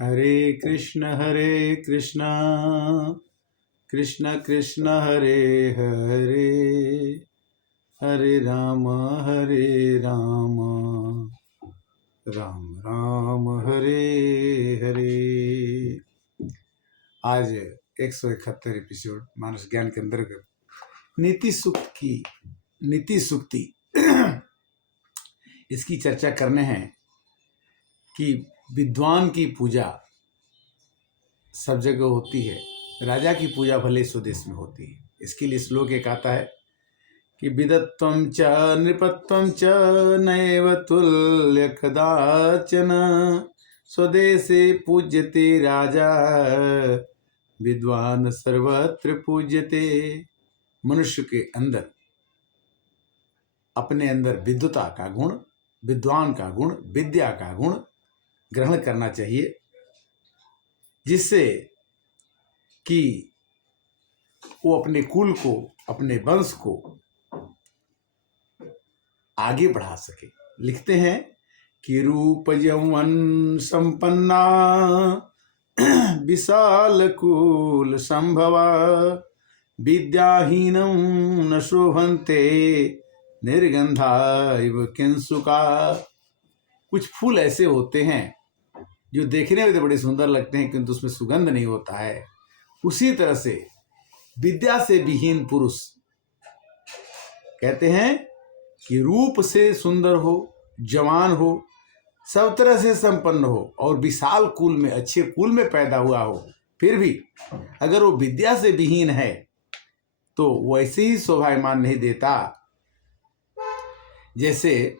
हरे कृष्ण कृष्ण कृष्ण हरे हरे हरे राम राम राम हरे हरे। आज 171 एपिसोड मानस ज्ञान के अंतर्गत नीति सूक्ति इसकी चर्चा करने हैं कि विद्वान की पूजा सब जगह होती है, राजा की पूजा भले स्वदेश में होती है। इसके लिए श्लोक एक आता है कि विदत्वं च नृपत्वं च नैव तुल्य कदाचन स्वदेशे पूज्यते राजा विद्वान सर्वत्र पूज्यते। मनुष्य के अंदर अपने अंदर विद्वता का गुण, विद्वान का गुण, विद्या का गुण ग्रहण करना चाहिए, जिससे कि वो अपने कुल को, अपने वंश को आगे बढ़ा सके। लिखते हैं कि रूप यौवन संपन्ना विशाल कुल संभवा विद्याहीनम न शोभन्ते निर्गंधा इव किंसुका। कुछ फूल ऐसे होते हैं जो देखने में तो बड़े सुंदर लगते हैं, किंतु उसमें सुगंध नहीं होता है। उसी तरह से विद्या से विहीन पुरुष, कहते हैं कि रूप से सुंदर हो, जवान हो, सब तरह से संपन्न हो और विशाल कुल में, अच्छे कुल में पैदा हुआ हो, फिर भी अगर वो विद्या से विहीन है तो वैसे ही शोभायमान नहीं देता जैसे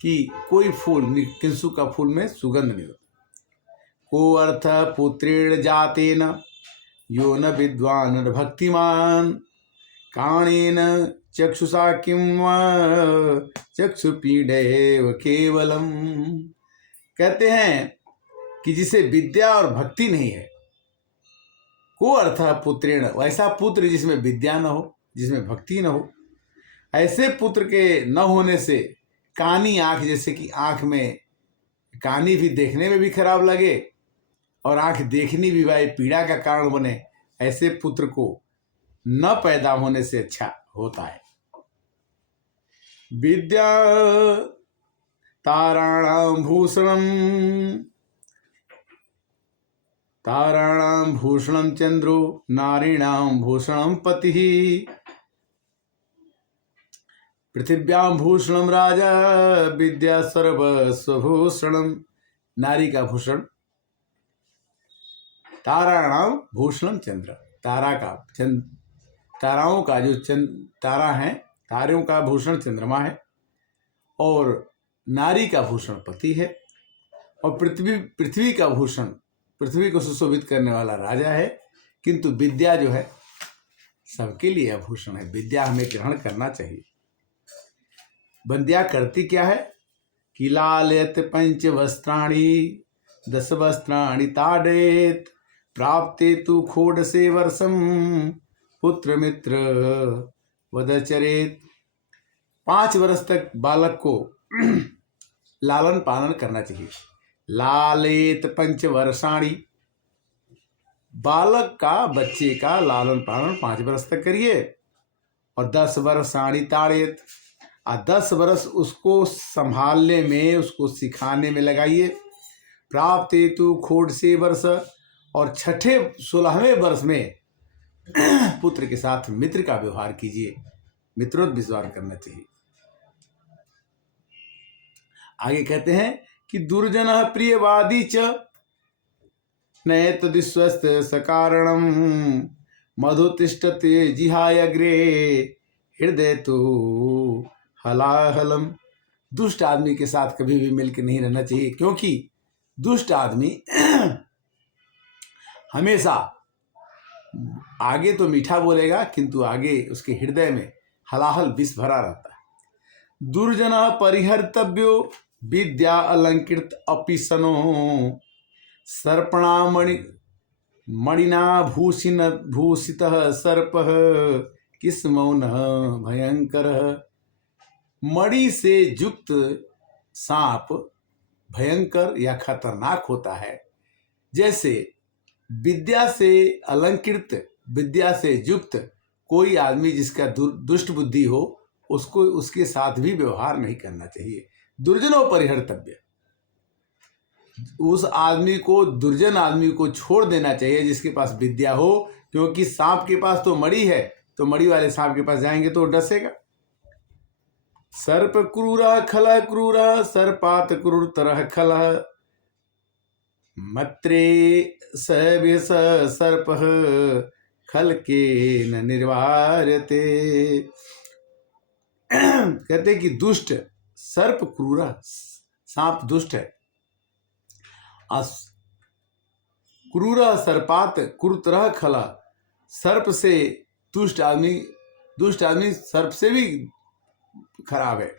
कि कोई फूल, किंसु का फूल में सुगंध नहीं होता। को अर्थ पुत्रेण जातेन यो न विद्वान न भक्तिमान काणेन चक्षुषा किं चक्षुपीडेव केवलम। कहते हैं कि जिसे विद्या और भक्ति नहीं है, को अर्थ पुत्रेण, ऐसा पुत्र जिसमें विद्या न हो, जिसमें भक्ति न हो, ऐसे पुत्र के न होने से कानी आंख, जैसे कि आंख में कानी भी देखने में भी खराब लगे और आंख देखनी भी भाई पीड़ा का कारण बने, ऐसे पुत्र को न पैदा होने से अच्छा होता है। विद्या ताराणां भूषणं चंद्रो नारीणां भूषणं पतिः पृथिव्यां भूषणं राजा विद्या सर्वस्वभूषणं। नारी का भूषण, ताराणां भूषणं चंद्र, ताराओं का जो तारा है, तारों का भूषण चंद्रमा है, और नारी का भूषण पति है, और पृथ्वी का भूषण, पृथ्वी को सुशोभित करने वाला राजा है। किंतु विद्या जो है सबके लिए आभूषण है। विद्या हमें ग्रहण करना चाहिए। विद्या करती क्या है कि लालयत पंच वस्त्राणि 10 वस्त्राणि ताड़ेत प्राप्ते तु खोडसे वर्षम पुत्र मित्र वदचरेत। 5 वर्ष तक बालक को लालन पालन करना चाहिए। लालेत 5 वर्षाणि, बालक का, बच्चे का लालन पालन 5 वर्ष तक करिए। और 10 वर्षाणि ताड़ेत, 10 वर्ष उसको संभालने में, उसको सिखाने में लगाइए। प्राप्त हेतु खोडसे वर्ष, और 16वें वर्ष में पुत्र के साथ मित्र का व्यवहार कीजिए। मित्रों विश्वास करना चाहिए। आगे कहते हैं कि दुर्जन प्रियवादी च नैतदिस्वस्थ सकारणम मधुतिष्ठते जिहाय अग्रे हृदय तो हलाहलम। दुष्ट आदमी के साथ कभी भी मिलकर नहीं रहना चाहिए, क्योंकि दुष्ट आदमी हमेशा आगे तो मीठा बोलेगा, किंतु आगे उसके हृदय में हलाहल विष भरा रहता है। दुर्जन परिहर्तव्यो विद्या अलंकृत अपिसनो सर्पणा मणिना भूषित सर्प किस्मौन भयंकर। मणि से युक्त सांप भयंकर या खतरनाक होता है, जैसे विद्या से अलंकृत, विद्या से युक्त कोई आदमी जिसका दुष्ट बुद्धि हो, उसको उसके साथ भी व्यवहार नहीं करना चाहिए। दुर्जनों परिहर्तव्य, उस आदमी को, दुर्जन आदमी को छोड़ देना चाहिए जिसके पास विद्या हो, क्योंकि सांप के पास तो मणि है, तो मणि वाले सांप के पास जाएंगे तो डसेगा। सर्प क्रूरा खल क्रूरा सर्पात क्रूरतरः खलः मत्रे सविष सर्पः खल के न निर्वार्यते। कहते कि दुष्ट सर्प क्रूरा, सांप दुष्ट है, क्रूरा सर्पात क्रूरतरः खला, सर्प से दुष्ट आदमी सर्प से भी खराब है,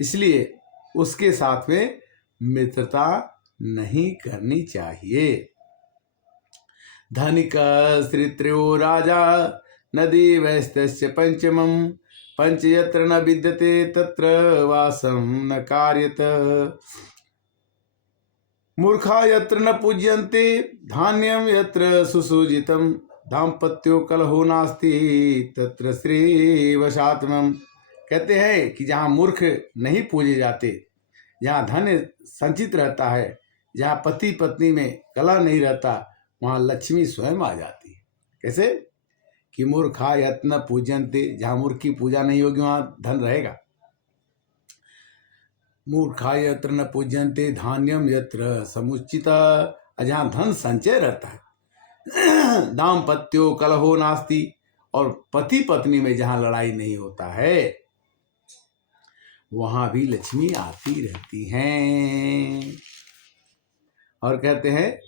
इसलिए उसके साथ में मित्रता नहीं करनी चाहिए। धनिक श्रीत्र्यो राजा नदी वैस्तस्य पंचमम पंच यत्र न विद्यते तत्र वासम न कार्यत मूर्खा यत्र न पूज्यन्ते धान्यम यत्र सुसूजितम दाम्पत्यो कलहो नास्ति तत्र श्रीवशात्मम। कहते हैं कि जहाँ मूर्ख नहीं पूजे जाते, जहाँ धन संचित रहता है, जहाँ पति पत्नी में कलह नहीं रहता, वहाँ लक्ष्मी स्वयं आ जाती है। कैसे कि मूर्खा यत्न पूजन्ते, जहाँ मूर्ख की पूजा नहीं होगी वहाँ धन रहेगा। मूर्खा यत्र न पूजन्ते धान्यम यत्र समुचिता, जहाँ धन संचय रहता है। दाम्पत्यो कलहो नास्ति, और पति पत्नी में जहाँ लड़ाई नहीं होता है वहां भी लक्ष्मी आती रहती हैं। और कहते हैं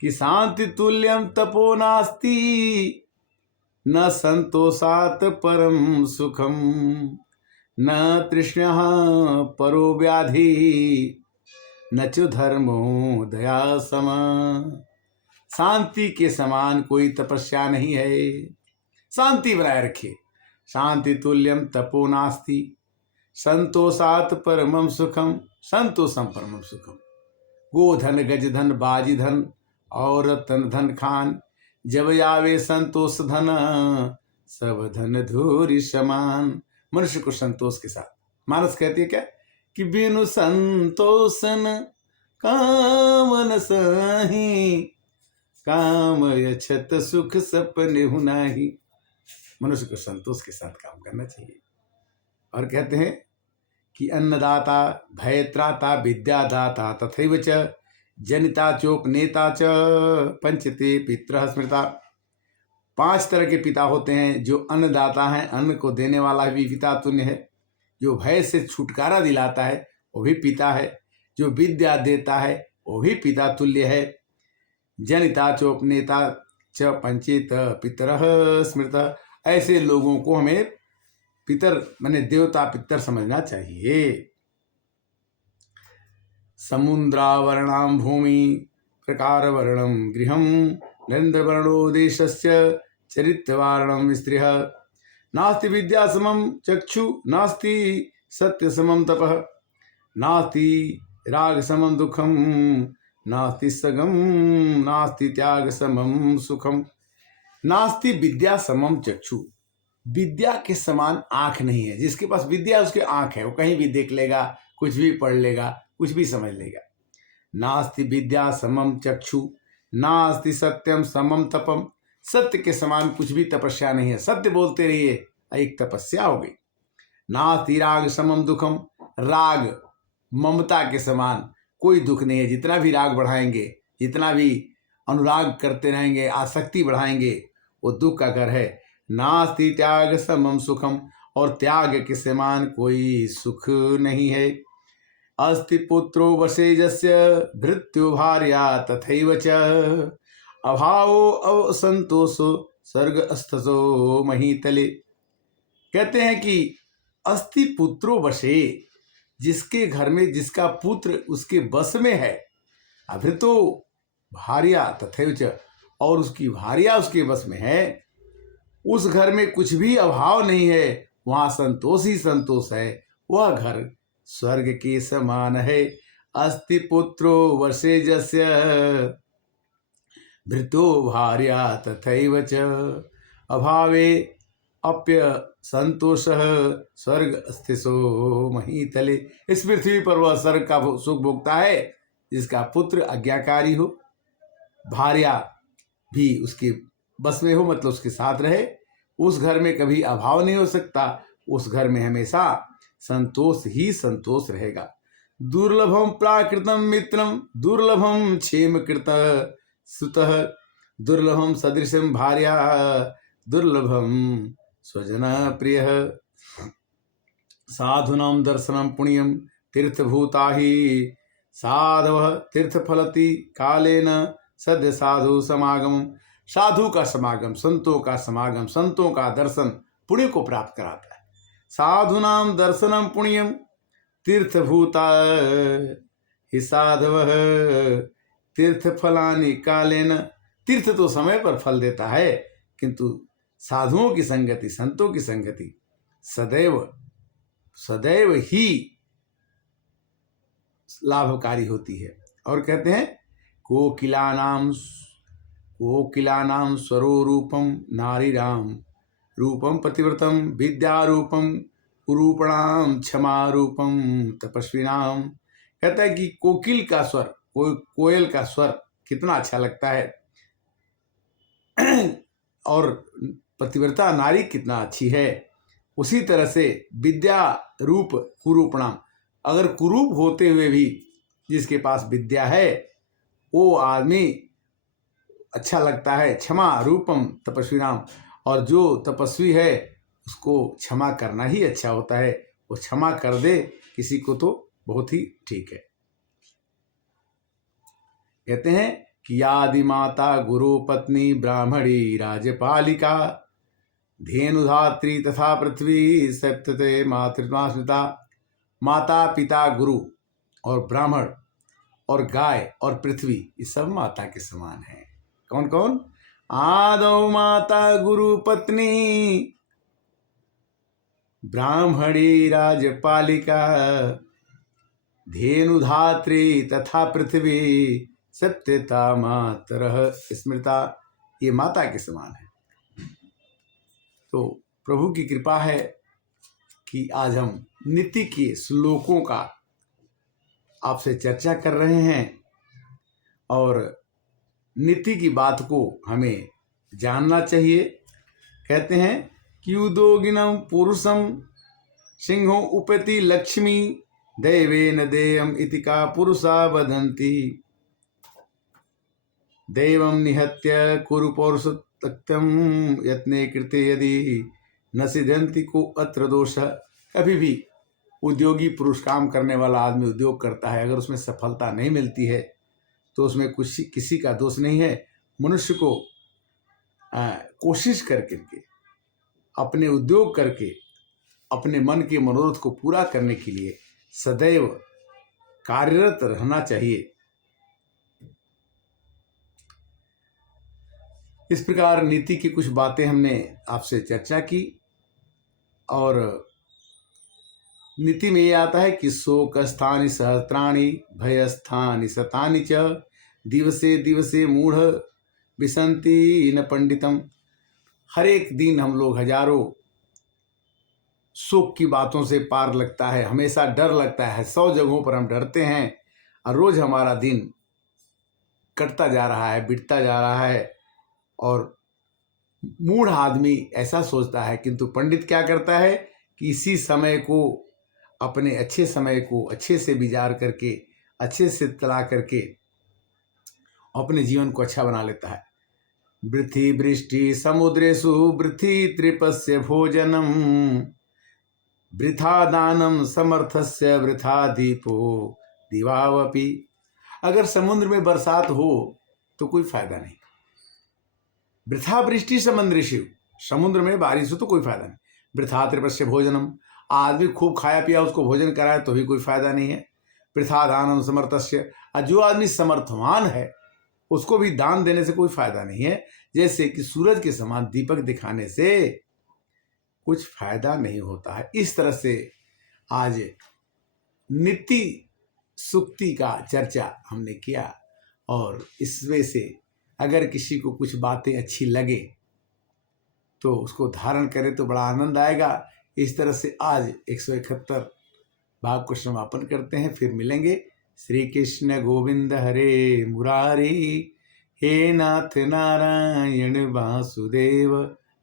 कि शांति तुल्यम तपो नास्ति न संतोषात परम सुखम न तृष्णा परो व्याधि न च धर्मो दया सम। शांति के समान कोई तपस्या नहीं है, शांति बनाए रखिए। शांति तुल्यम तपो नास्ति संतोषात परमम सुखम, संतोषम परमम सुखम। गोधन गजधन बाजीधन और तन धन खान, जब आवे संतोष धन सब धन धूरी समान। मनुष्य को संतोष के साथ, मानस कहती है क्या कि बिनु संतोषन कामन सही काम यछत सुख सपने हुनाही। मनुष्य को संतोष के साथ काम करना चाहिए। और कहते हैं कि अन्नदाता भयत्राता विद्यादाता तथैव च जनिता चोपनेता च पंचते पितरः स्मृता। 5 तरह के पिता होते हैं। जो अन्नदाता है, अन्न को देने वाला भी पिता तुल्य है। जो भय से छुटकारा दिलाता है वो भी पिता है। जो विद्या देता है वो भी पिता तुल्य है। जनिता चोपनेता च पंचित पितरः स्मृता। ऐसे लोगों को हमें पितर माने देवता पितर समझना चाहिए। समुद्रावर्णाम भूमि प्रकार वर्णम गृहम नरेन्द्रवर्णो देशस्य चरित्रवारणम स्त्रिय नास्ति विद्या समम चक्षु नास्ति सत्य समम तपः नास्ति राग समम दुखम नास्ति सगम नास्ति त्याग समम सुखम नास्ति विद्या समम चक्षु। विद्या के समान आंख नहीं है। जिसके पास विद्या उसके आंख है, वो कहीं भी देख लेगा, कुछ भी पढ़ लेगा, कुछ भी समझ लेगा। नास्ति विद्या समम चक्षु नास्ति सत्यम समम तपम। सत्य के समान कुछ भी तपस्या नहीं है। सत्य बोलते रहिए, एक तपस्या हो गई। नास्ति राग समम दुखम। राग ममता के समान कोई दुख नहीं है। जितना भी राग बढ़ाएंगे, जितना भी अनुराग करते रहेंगे, आसक्ति बढ़ाएंगे, वो दुख का घर है। नास्ति त्याग समम सुखम। और त्याग के समान कोई सुख नहीं है। अस्ति पुत्रो वसेजस्य भृत्यो भार्या तथैव च अभावो असंतोषो सर्ग अस्थसो महीतले। कहते हैं कि अस्ति पुत्रो वशे, जिसके घर में जिसका पुत्र उसके बस में है, अभृतो भार्या तथैव च, और उसकी भार्या उसके बस में है, उस घर में कुछ भी अभाव नहीं है, वहाँ संतोष ही संतोष है। वह घर स्वर्ग के समान है। अस्ति पुत्रो वसेजस्य भृतो भार्या तथैव च अभावे अप्य संतोषः स्वर्ग अस्थिसो महीतले। इस पृथ्वी पर वह स्वर्ग का सुख भोगता है जिसका पुत्र आज्ञाकारी हो, भार्या भी उसके बस में हो, मतलब उसके साथ रहे। उस घर में कभी अभाव नहीं हो सकता, उस घर में हमेशा संतोष ही संतोष रहेगा। दुर्लभम प्राकृतम मित्रम दुर्लभम क्षेमकृत सुतः दुर्लभम सदृशम भार्या दुर्लभम स्वजन प्रिय। साधुनां दर्शनम पुण्यम तीर्थभूता ही साधव तीर्थफलति कालेन सद्य साधु समागम। साधु का समागम, संतों का समागम, संतों का दर्शन पुण्य को प्राप्त कराता है। साधुनां दर्शनम पुण्यम तीर्थभूता ही साधव तीर्थफलानि कालेन। तीर्थ तो समय पर फल देता है, किंतु साधुओं की संगति, संतों की संगति सदैव सदैव ही लाभकारी होती है। और कहते हैं कोकिलानाम स्वरो रूपम नारीराम रूपम पतिव्रतम विद्यारूपम कुरूपणाम क्षमा रूपम तपस्विनाम। कहता है कि कोकिल का स्वर, कोयल का स्वर कितना अच्छा लगता है, और पतिव्रता नारी कितना अच्छी है। उसी तरह से विद्या रूप कुरूपणाम, अगर कुरूप होते हुए भी जिसके पास विद्या है वो आदमी अच्छा लगता है। क्षमा रूपम तपस्विनाम, और जो तपस्वी है उसको क्षमा करना ही अच्छा होता है। वो क्षमा कर दे किसी को तो बहुत ही ठीक है। कहते हैं कि आदि माता गुरु पत्नी ब्राह्मणी राजपालिका धेनुधात्री तथा पृथ्वी सप्तते मातृत्वा स्मृता। माता पिता गुरु और ब्राह्मण और गाय और पृथ्वी ये सब माता के समान है। कौन कौन? आदौ माता गुरु पत्नी ब्राह्मणी राजपालिका धेनुधात्री तथा पृथ्वी सत्यता मातरः स्मृता। ये माता के समान है। तो प्रभु की कृपा है कि आज हम नीति के श्लोकों का आपसे चर्चा कर रहे हैं, और नीति की बात को हमें जानना चाहिए। कहते हैं कि उदोगिनम पुरुषम सिंहो उपति लक्ष्मी दैवेन देयम इति का पुरुषा वदन्ति। दैवम निहत्य कुरु पौरुषत्यम यत्ने कृते यदि न सिद्ध्यन्ति को अत्र दोष। कभी भी उद्योगी पुरुष, काम करने वाला आदमी उद्योग करता है, अगर उसमें सफलता नहीं मिलती है तो उसमें कुछ किसी का दोष नहीं है। मनुष्य को कोशिश करके अपने उद्योग करके अपने मन के मनोरथ को पूरा करने के लिए सदैव कार्यरत रहना चाहिए। इस प्रकार नीति की कुछ बातें हमने आपसे चर्चा की, और नीति में ये आता है कि शोकस्थानि सहस्राणि भयस्थानि शतानि च दिवसे दिवसे मूढ़ विसंति न पंडितम। हर एक दिन हम लोग हजारों शोक की बातों से पार लगता है, हमेशा डर लगता है, 100 जगहों पर हम डरते हैं, और रोज हमारा दिन कटता जा रहा है, बीतता जा रहा है। और मूढ़ आदमी ऐसा सोचता है, किंतु पंडित क्या करता है कि इसी समय को, अपने अच्छे समय को अच्छे से विचार करके, अच्छे से तला करके अपने जीवन को अच्छा बना लेता है। वृथि वृष्टि समुद्रेषु वृथि त्रिपस्य भोजनम वृथा दानम समर्थस्य वृथा दीपो दिवावपि। अगर समुद्र में बरसात हो तो कोई फायदा नहीं। वृथा वृष्टि समुद्रेषु, समुद्र में बारिश हो तो कोई फायदा नहीं। वृथा त्रिपस्य भोजनम, आदमी खूब खाया पिया उसको भोजन कराए तो भी कोई फायदा नहीं है। वृथा दानम समर्थस्य, और जो आदमी समर्थवान है उसको भी दान देने से कोई फायदा नहीं है। जैसे कि सूरज के समान दीपक दिखाने से कुछ फायदा नहीं होता है। इस तरह से आज नीति सुक्ति का चर्चा हमने किया, और इसमें से अगर किसी को कुछ बातें अच्छी लगे तो उसको धारण करे तो बड़ा आनंद आएगा। इस तरह से आज 171 भाग को समापन करते हैं, फिर मिलेंगे। श्री कृष्ण गोविंद हरे मुरारी, हे नाथ नारायण वासुदेव।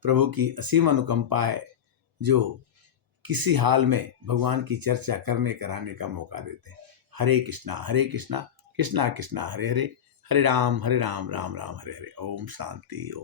प्रभु की असीम अनुकंपा है जो किसी हाल में भगवान की चर्चा करने कराने का मौका देते हैं। हरे कृष्णा कृष्णा कृष्णा हरे हरे, हरे राम राम राम हरे हरे। ओम शांति। ओम।